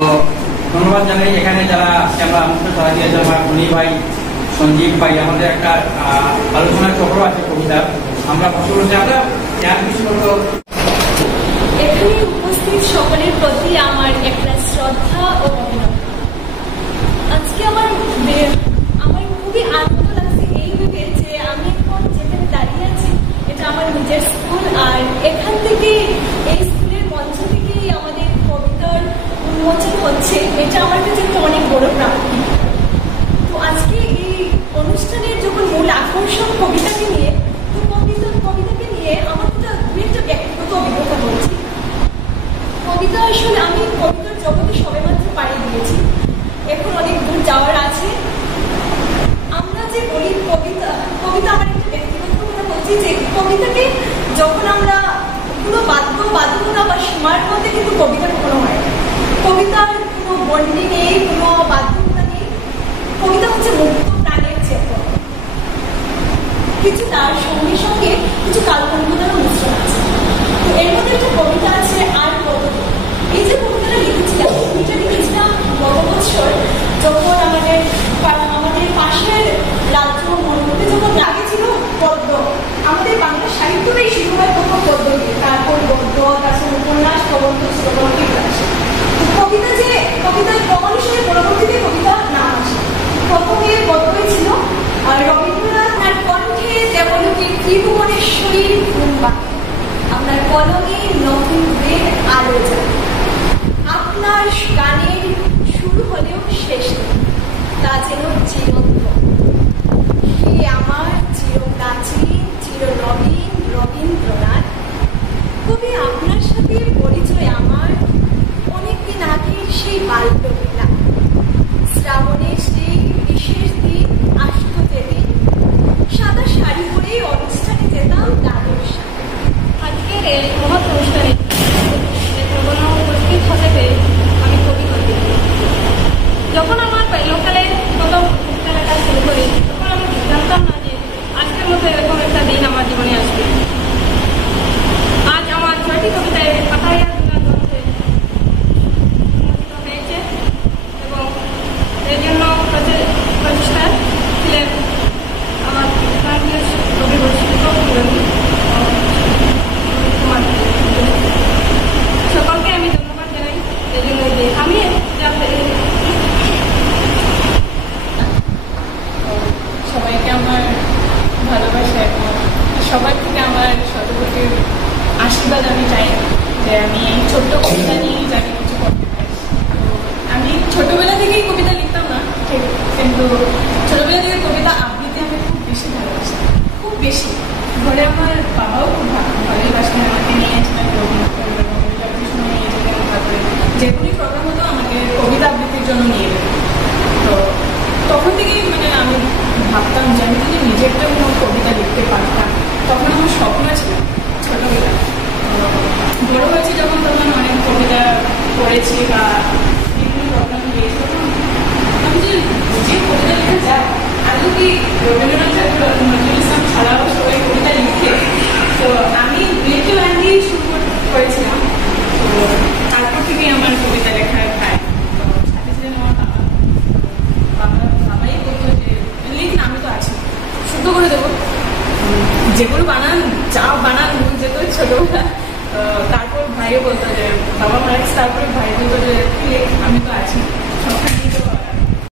তো ধন্যবাদ জানাই এখানে যারা আজকে আমরা আমন্ত্রণ সারা দিয়েছে আমার মনি ভাই, সঞ্জীব ভাই, আমাদের একটা আলোচনার চক্র আছে কবিতা। আমরা এখানে উপস্থিত সকলের প্রতি আমার একটা শ্রদ্ধা ও অভিনন্দন। আজকে আমার খুবই আনন্দ লাগছে এই ভেবে যে আমি এখন যেখানে দাঁড়িয়ে আছি এটা আমার নিজের স্কুল, আর এখান থেকে এই স্কুলের মঞ্চ থেকেই আমাদের কবিতার উন্মোচন হচ্ছে। এটা আমার কাছে একটা অনেক বড় প্রাপ্তি। তো আজকে এই অনুষ্ঠানের যখন মূল আকর্ষণ কবিতাকে নিয়ে, তো কবিতাকে নিয়ে আমার একটা ব্যক্তিগত অভিজ্ঞতা বলছি। কবিতা আসলে আমি কবিতার জগতে সবেমাত্র পাড়ি দিয়েছি, এখন অনেক দূর যাওয়ার আছে। আমরা যে বলি কবিতা আমার একটা ব্যক্তিগত কথা বলছি যে কবিতাকে যখন আমরা কোনো বাধ্যতা বা সীমার মধ্যে কিন্তু কবিতা কখনো হয় না। কবিতার কোনো বন্ডি নেই, কোনো বাধ্যতা নেই। কবিতা হচ্ছে মুক্ত প্রাণের চেতনা, কিছু তার সঙ্গে সঙ্গে কিছু কাল্পনিকতারও মিশ্রণ আছে। তো এর মধ্যে একটা কবিতা আছে আর কত। এই যে কবিতাটা লিখেছিলাম, এটা লিখেছিলাম গত বছর যখন আমাদের পাশের রাজ্য মন্দিরে যখন লাগেছিল পদ্ম। আমাদের বাংলা সাহিত্যটাই শুরু হয় প্রথম পদ্ম দিয়ে, তারপর গদ্য, তারপর উপন্যাস, প্রবন্ধ, শ্লোক, আসে। কবিতার ক্রমানুসারে পরবর্তীতে কবিতা নাম আসে। প্রথমে গদ্যই ছিল আর রবীন্দ্রনাথ তার কণ্ঠে দেবলোকে ত্রিভুবনেশ্বরীর ঘুমবা, আপনার কলমে নতুন আলো যায়, আপনার গানের শুরু হলেও শেষ নেই, তা যেন চিরন্ত। হে আমার চিরপ্রাচীন চিরনবীন রবীন্দ্রনাথ, কবি আপনার সাথে পরিচয় আমার অনেকদিন আগের সেই বাল্যবেলা। শ্রাবণের সেই বিশেষ দিন আসত যেদিন, সাদা শাড়ি পরে অনুষ্ঠানে যেতাম দাদুর সাথে। আজকের এই মহৎ অনুষ্ঠানে উপস্থিত হতে পেরে আমি খুবই গর্বিত। যখন আমার লোকালে প্রথম কবিতা লেখা শুরু করি তখন আমি জানতাম না যে আজকের মতো এরকম একটা দিন আমার জীবনে আসবে। আজ আমার 6টি কবিতায় পাতায়া গ্রন্থে উন্মোচিত হয়েছে এবং এর জন্য প্রচেষ্টা ছিলেন আমার কবি বৈশিষ্ট্য সকলকে আমি ধন্যবাদ জানাই এই জন্য যে আমি সবাইকে আমার ভালোবাসা এবং সবার থেকে আমার শতকোটির আশীর্বাদ আমি চাই যে আমি এই ছোট্ট কবিতা নিয়েই যাকে কিছু করতে পারি। আমি ছোটবেলা থেকেই কবিতা লিখতাম না ঠিক, কিন্তু ছোটবেলা থেকে কবিতা আবৃত্তি আমি খুব বেশি ভালোবাসি, খুব বেশি। ঘরে আমার বাবাও খুব ভালোই বাসেন, আমাকে নিয়ে যেতেন রবীন্দ্রনাথের সময় নিয়ে যেতেন, তারপরে যে কোনো প্রোগ্রাম হতো আমাকে কবিতা আবৃত্তির জন্য নিয়ে যেতেন। তো তখন থেকেই আমি ভাবতাম যে আমি যদি নিজে একটা কোনো কবিতা লিখতে পারতাম। তখন আমার স্বপ্ন ছিল ছোটবেলা। বড় হয়েছি যখন তখন অনেক কবিতা পড়েছি বা বিভিন্ন প্রোগ্রাম গিয়েছি, তখন আমি যে কবিতা লিখে যায় আগে কি রবীন্দ্রনাথ ঠাকুর, নজরুল ইসলাম ছাড়াও সবাই কবিতা লিখে। তো আমি দুইটি লাইন দিয়েই শুরু করেছিলাম। তো তারপর থেকেই আমার কবিতা লেখার